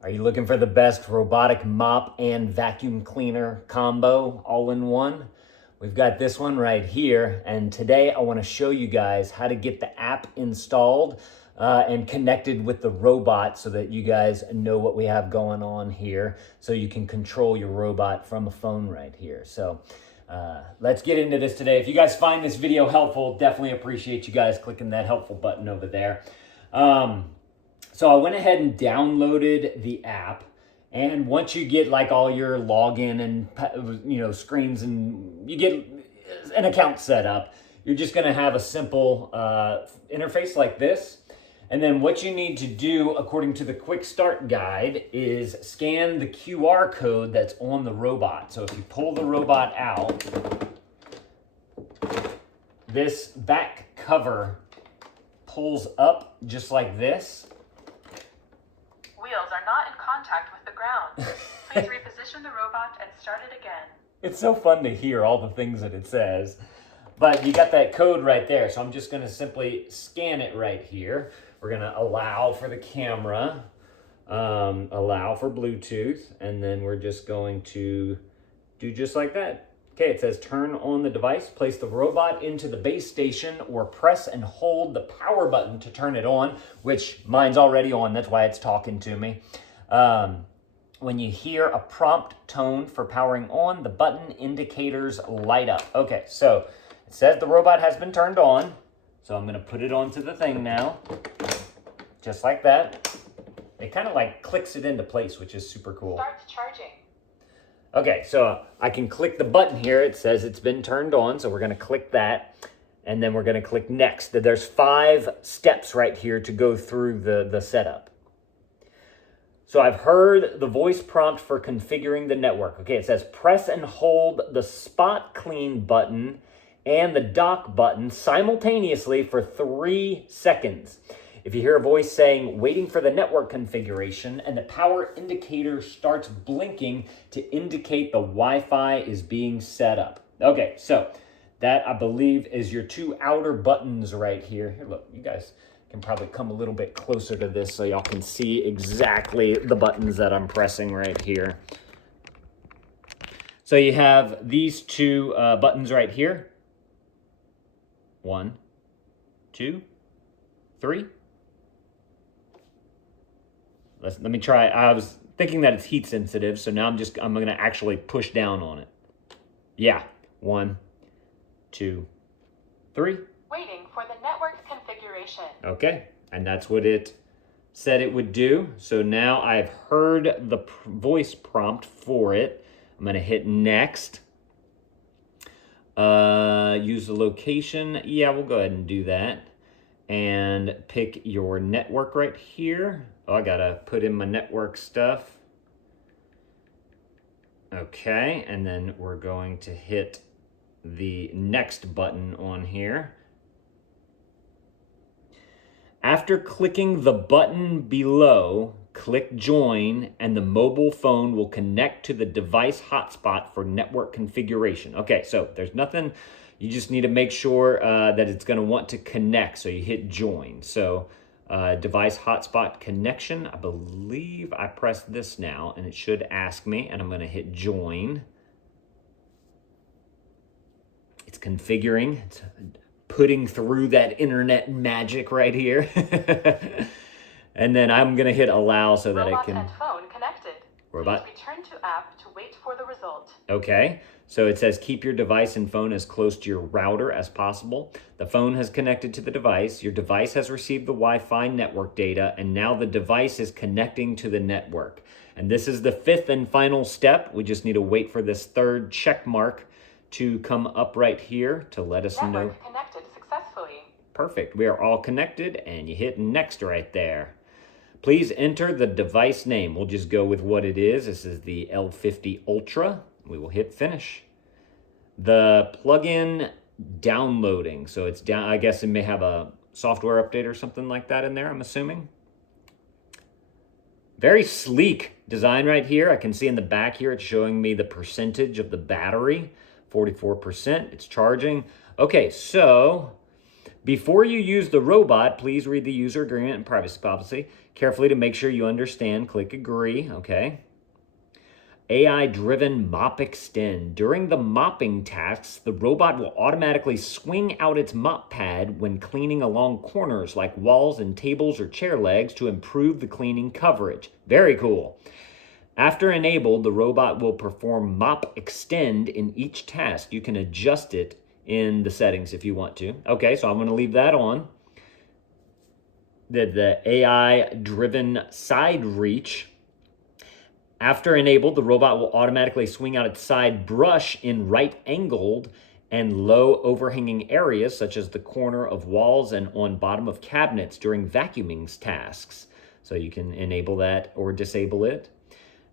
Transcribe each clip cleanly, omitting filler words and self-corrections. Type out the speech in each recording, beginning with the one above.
Are you looking for the best robotic mop and vacuum cleaner combo all in one? We've got this one right here, and today I want to show you guys how to get the app installed and connected with the robot so that you guys know what we have going on here, so you can control your robot from a phone right here. So let's get into this today. If you guys find this video helpful, definitely appreciate you guys clicking that helpful button over there. So I went ahead and downloaded the app, and once you get like all your login and screens and you get an account set up, you're just going to have a simple interface like this. And then what you need to do, according to the quick start guide, is scan the QR code that's on the robot. So if you pull the robot out, this back cover pulls up just like this. Wheels are not in contact with the ground. Please reposition the robot and start it again. It's so fun to hear all the things that it says. But you got that code right there. So I'm just going to simply scan it right here. We're going to allow for the camera, allow for Bluetooth, and then we're just going to do just like that. Okay, it says turn on the device, place the robot into the base station, or press and hold the power button to turn it on, which mine's already on, that's why it's talking to me. When you hear a prompt tone for powering on, the button indicators light up. Okay, so it says the robot has been turned on, so I'm gonna put it onto the thing now, just like that. It kind of like clicks it into place, which is super cool. Start charging. Okay, so I can click the button here. It says it's been turned on, so we're going to click that, and then we're going to click next. There's 5 steps right here to go through the setup. So I've heard the voice prompt for configuring the network. Okay, it says press and hold the spot clean button and the dock button simultaneously for 3 seconds. If you hear a voice saying, waiting for the network configuration, and the power indicator starts blinking to indicate the Wi-Fi is being set up. Okay, so that, I believe, is your 2 outer buttons right here. Here, look, you guys can probably come a little bit closer to this so y'all can see exactly the buttons that I'm pressing right here. So you have these 2 buttons right here. 1, 2, 3. Let me try. I was thinking that it's heat sensitive, so now I'm going to actually push down on it. Yeah. 1, 2, 3. Waiting for the network configuration. Okay. And that's what it said it would do. So now I've heard the voice prompt for it. I'm going to hit next. Use the location. Yeah, we'll go ahead and do that. And pick your network right here. Oh, I gotta put in my network stuff. Okay, and then we're going to hit the next button on here. After clicking the button below, click join, and the mobile phone will connect to the device hotspot for network configuration. Okay, so there's nothing. You just need to make sure that it's going to want to connect. So you hit join. So device hotspot connection. I believe I pressed this now, and it should ask me, and I'm going to hit join. It's configuring. It's putting through that internet magic right here. And then I'm going to hit allow so that Robot I can... and phone connected. Robot. Please return to app to wait for the result. Okay, so it says keep your device and phone as close to your router as possible. The phone has connected to the device. Your device has received the Wi-Fi network data, and now the device is connecting to the network. And this is the 5th and final step. We just need to wait for this 3rd check mark to come up right here to let us know. Network connected successfully. Perfect. We are all connected, and you hit next right there. Please enter the device name. We'll just go with what it is. This is the L50 Ultra. We will hit finish. The plugin downloading. So it's down. I guess it may have a software update or something like that in there, I'm assuming. Very sleek design right here. I can see in the back here, it's showing me the percentage of the battery, 44%. It's charging. Okay, so Before you use the robot, please read the user agreement and privacy policy carefully to make sure you understand. Click agree, okay. AI-driven mop extend. During the mopping tasks, the robot will automatically swing out its mop pad when cleaning along corners like walls and tables or chair legs to improve the cleaning coverage. Very cool. After enabled, the robot will perform mop extend in each task. You can adjust it in the settings if you want to. Okay, so I'm going to leave that on. The AI-driven side reach. After enabled, the robot will automatically swing out its side brush in right-angled and low overhanging areas such as the corner of walls and on bottom of cabinets during vacuuming tasks. So you can enable that or disable it.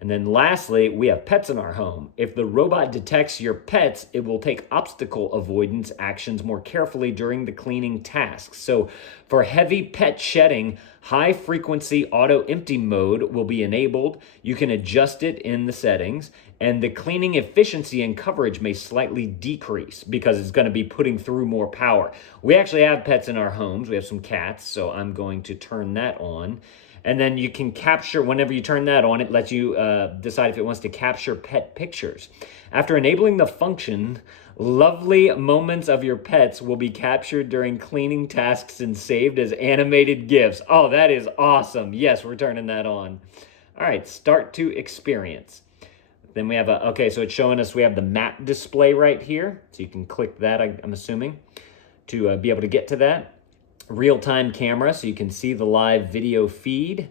And then lastly, we have pets in our home. If the robot detects your pets, it will take obstacle avoidance actions more carefully during the cleaning tasks. So for heavy pet shedding, high frequency auto empty mode will be enabled. You can adjust it in the settings, and the cleaning efficiency and coverage may slightly decrease because it's going to be putting through more power. We actually have pets in our homes. We have some cats, so I'm going to turn that on. And then you can capture, whenever you turn that on, it lets you decide if it wants to capture pet pictures. After enabling the function, lovely moments of your pets will be captured during cleaning tasks and saved as animated GIFs. Oh, that is awesome. Yes, we're turning that on. All right, start to experience. Then we have okay, so it's showing us we have the map display right here. So you can click that, I'm assuming, to be able to get to that. Real-time camera, so you can see the live video feed.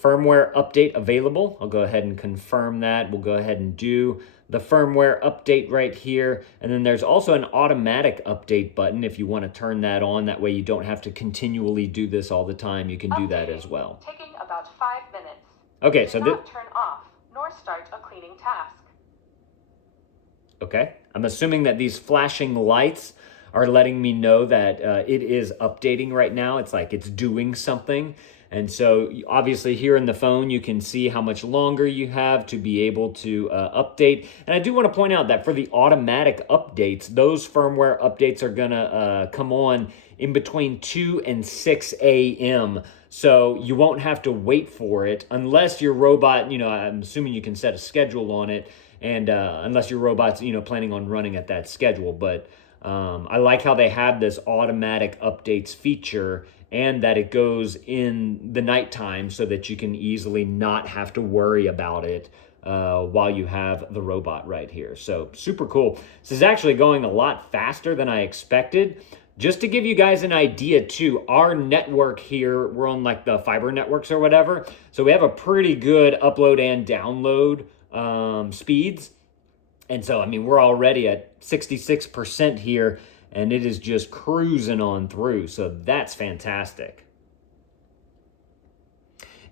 Firmware update available. I'll go ahead and confirm that. We'll go ahead and do the firmware update right here. And then there's also an automatic update button if you want to turn that on. That way you don't have to continually do this all the time. You can do that as well. Taking about 5 minutes. Okay, so do not turn off nor start a cleaning task. Okay, I'm assuming that these flashing lights are letting me know that it is updating right now. It's like it's doing something. And so obviously here in the phone, you can see how much longer you have to be able to update. And I do want to point out that for the automatic updates, those firmware updates are gonna come on in between 2 and 6 a.m. So you won't have to wait for it unless your robot, I'm assuming you can set a schedule on it, and unless your robot's, planning on running at that schedule. But I like how they have this automatic updates feature and that it goes in the nighttime so that you can easily not have to worry about it while you have the robot right here. So super cool. This is actually going a lot faster than I expected. Just to give you guys an idea too, our network here, we're on like the fiber networks or whatever. So we have a pretty good upload and download speeds. And so, I mean, we're already at 66% here, and it is just cruising on through. So that's fantastic.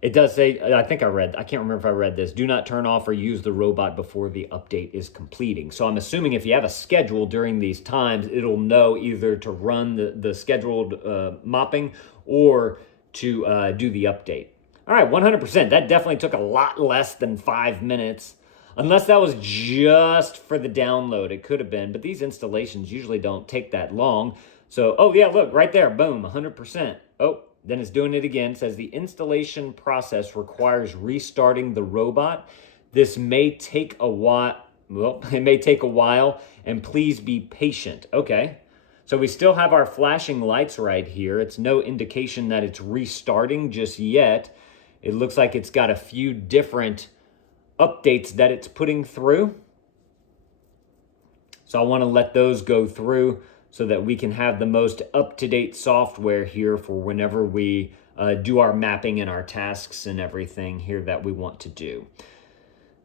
It does say, I can't remember if I read this, do not turn off or use the robot before the update is completing. So I'm assuming if you have a schedule during these times, it'll know either to run the scheduled mopping or to do the update. All right, 100%. That definitely took a lot less than 5 minutes. Unless that was just for the download, it could have been, but these installations usually don't take that long. So, oh yeah, look, right there, boom, 100%. Oh, then it's doing it again. It says the installation process requires restarting the robot. This may take a while, and please be patient. Okay, so we still have our flashing lights right here. It's no indication that it's restarting just yet. It looks like it's got a few different updates that it's putting through. So I want to let those go through so that we can have the most up-to-date software here for whenever we do our mapping and our tasks and everything here that we want to do.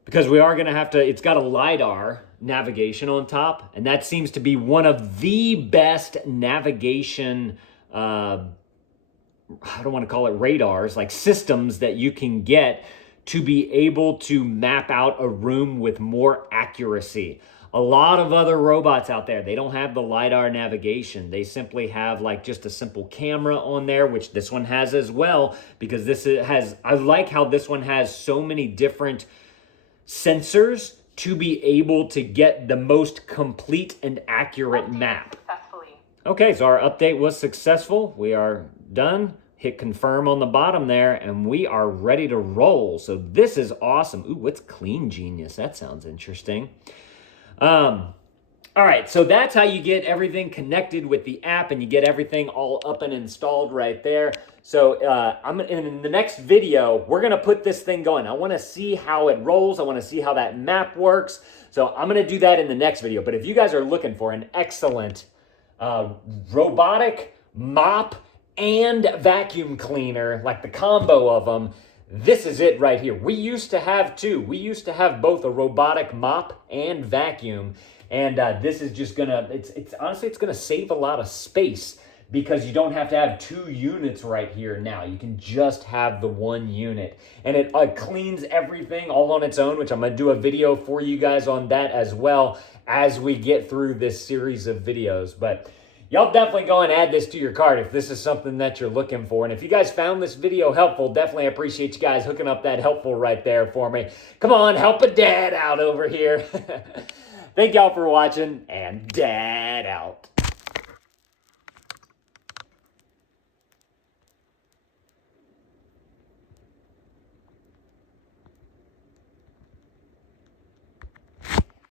Because we are going to have to, it's got a LIDAR navigation on top, and that seems to be one of the best navigation, I don't want to call it radars, like systems that you can get to be able to map out a room with more accuracy. A lot of other robots out there, they don't have the LIDAR navigation. They simply have like just a simple camera on there, which this one has as well, because I like how this one has so many different sensors to be able to get the most complete and accurate map. Okay, so our update was successful. We are done. Hit confirm on the bottom there, and we are ready to roll. So this is awesome. Ooh, what's Clean Genius? That sounds interesting. All right, so that's how you get everything connected with the app, and you get everything all up and installed right there. So I'm in the next video, we're gonna put this thing going. I wanna see how it rolls. I wanna see how that map works. So I'm gonna do that in the next video. But if you guys are looking for an excellent robotic mop and vacuum cleaner, like the combo of them, this is it right here. We used to have two. We used to have both a robotic mop and vacuum. And this is just gonna, it's honestly, it's gonna save a lot of space because you don't have to have two units right here now. You can just have the one unit. And it cleans everything all on its own, which I'm gonna do a video for you guys on that as well as we get through this series of videos. But y'all definitely go and add this to your cart if this is something that you're looking for. And if you guys found this video helpful, definitely appreciate you guys hooking up that helpful right there for me. Come on, help a dad out over here. Thank y'all for watching, and Dad out.